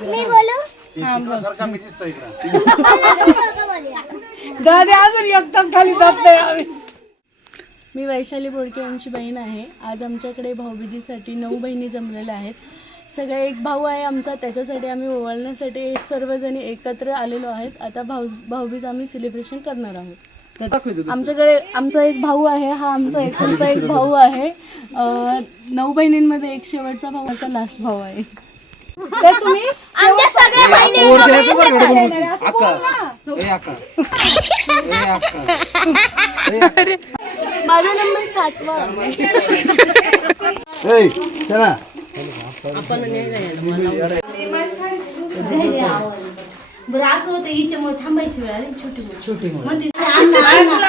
मी दादा अजून एकटाच खाली जात नाही आम्ही. मी वैशाली बोडके यांची बहीण आहे. आज आमच्याकडे भाऊबीजीसाठी नऊ बहिणी जमलेल्या आहेत. सगळे एक भाऊ आहे आमचा. त्याच्यासाठी आम्ही ओवाळण्यासाठी सर्वजणी एकत्र आलेलो आहेत. आता भाऊ भाऊबीज आम्ही सेलिब्रेशन करणार आहोत. आमच्याकडे आमचा एक भाऊ आहे हा आमचा एकुलता एक भाऊ आहे. नऊ बहिणींमध्ये एक शेवटचा भाऊ आमचा लास्ट भाऊ आहे. ते तुम्ही आमच्या सगळ्या बहिणी एका बहिणीसारख्या. माझा नंबर सातवा आहे. बरं असं होतं हिच्यामुळे थांबायची वेळ आली छोटी मुलं. छोटी मुलं. म्हणते, "अण्णा, अण्णा."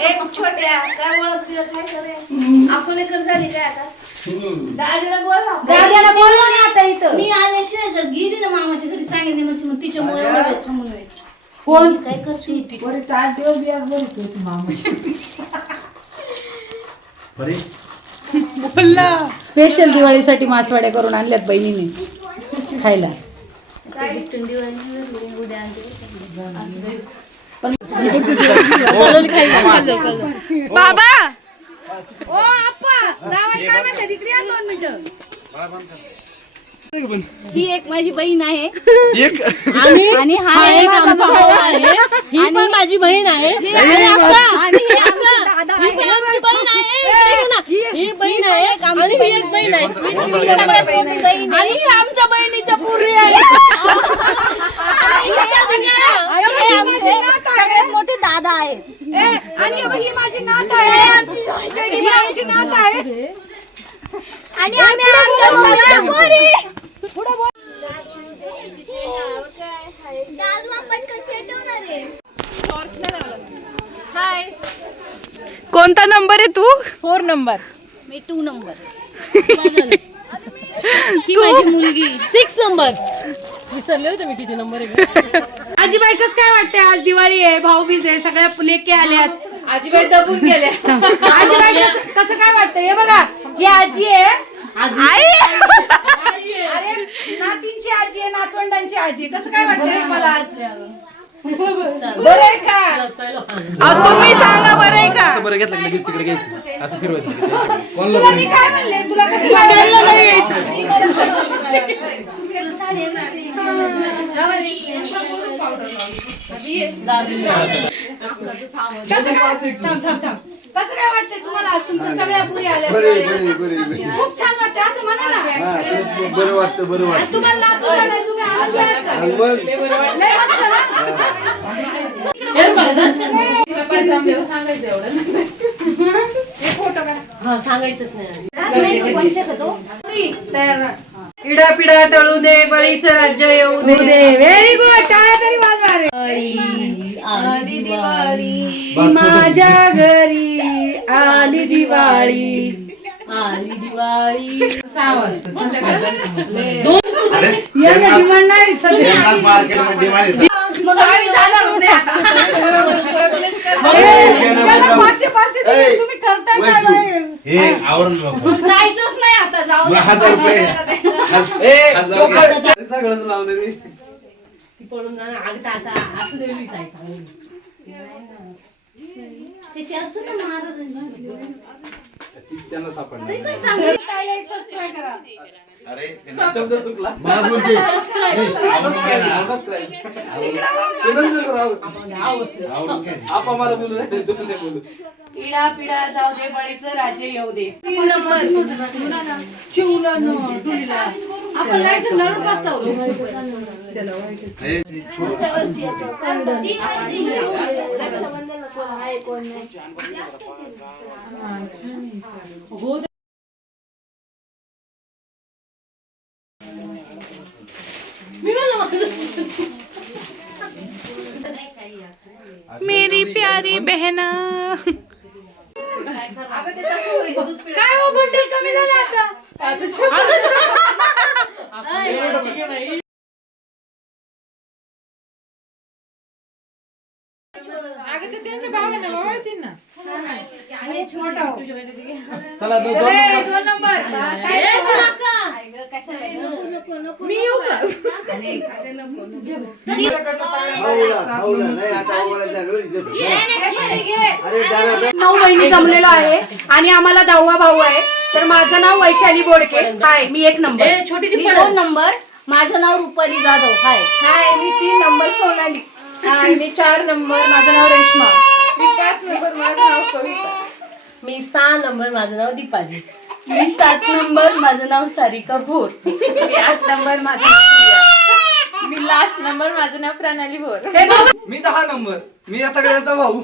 एक छोट्या काय ओळख तुझं काय करे अकोलेकर झाली काय आता? दादाला बोला दादाला बोलवा ना आता इथं. मी आल्याशिवाय जर गेली ना मामाच्या घरी सांगितले म्हणजे मग तिच्यामुळे एवढा वेळ थांबून वेळ कोण? काय करते? ती? स्पेशल दिवाळीसाठी मासवाड्या करून आणल्यात बहिणीने. खायला. बाबा! ओ आप्पा! जावाई काय म्हणते? तिकडे या दोन मिनिटं. ही एक माझी बहीण आहे. आणि आणि हा एक आमचा भाऊ आहे. ही पण माझी बहीण आहे. आणि आमचा- आणि ही ही बहीण आहे. ही बहीण आहे. आमची बहीण. आणि ही आमच्या बहिणीच्या पुरी आहे. सगळ्यात मोठे दादा आहेत आणि ही माझी नात आहे ही आमची नात आहे आणि आम्ही आमच्या पोरी. दादू आपण कसे ठेवणार आहे कोणता नंबर आहे तू? Four number. मी टू नंबर. ही माझी मुलगी. Six number. विसरले होते मी किती नंबर आहे. आजीबाई कस काय वाटते आज दिवाळी आहे भाऊबीज आहे सगळ्या लेके आल्यात. आजीबाई दबून गेल्या. आजीबाई कसं- कसं काय वाटतं हे बघा ही आजी आहे. अरे नातींची आजी आहे नातवंडांची आजी कसं काय वाटतंय मला आज? बरं आहे का? अहो, तुम्ही सांगा बरं आहे का? असं बरं घेतलं की लगेच तिकडे घ्यायचं. असं फिरवायचं त्यांच्याकडे. कोणाला तुला मी काय म्हणले? तुला कसं काय कसं काय वाटतंय तुम्हाला आज तुमच्या सगळ्या पुरी आल्या बरे बरे बरे बरे खूप छान वाटतं असं म्हणा ना हा खूप बरं वाटतं बरं आणि वाटतं तुम्हाला नातू का नाही तुम्ही आनंदी आहात का? आणि मग लय मस्त ना? सांगायचंच नाही तयार राहा. पिढा पिढा टळू दे बळीचं राज्य येऊ दे. व्हेरी गुड टाळ्या तरी वाजवा रे. आली दिवाळी. माझ्या घरी आली दिवाळी. आली दिवाळी. सहा वाजता संध्याकाळी अरे यांना डिमांड नाही सध्या. त्यांनाच मार्केटमध्ये डिमांड आहे. मग आम्ही जाणारच नाही आता. ए, त्याला पाचशे पाचशे दिले, ए, तुम्ही करताय वय काय तू. बाहेर? हे आवरण नको जायचंच नाही आता जाऊ मग हजार रुपये सगळंच लावलं रे. पडून जाणार. आग आता असं देवी जायचं त्याची असं ना महाराजांची. त्यांना सापडलं अरे शब्द चुकला. मला बोलते. आपा बोलू तुम्ही नाही बोलू. पिढा पिढा जाऊ दे बळीचं राज्य येऊ दे. आपण जायचं नळून बसतो. रक्षाबंधन कोण आहे कोण नाही? मेरी प्यारी बहना। काय हो बंडल कमी झालं आता? चला दोन चले, नंबर. दोन नंबर. नऊ बहिणी जमलेलो आहे आणि आम्हाला दहावा भाऊ आहे. तर माझं नाव वैशाली बोडके. हाय मी एक नंबर छोटी दोन नंबर माझं नाव रुपाली जाधव. हाय. हाय मी तीन नंबर सोनाली. हाय मी चार नंबर माझं नाव रेश्मा. मी पाच नंबर माझं नाव कविता. मी सहा नंबर माझं नाव दीपाली. मी सात नंबर माझं नाव सारिका भोर. मी आठ नंबर माझं नाव प्रिया. मी लास्ट नंबर माझं नाव प्रणाली भोर. मी दहा नंबर. मी या सगळ्यांचा भाऊ!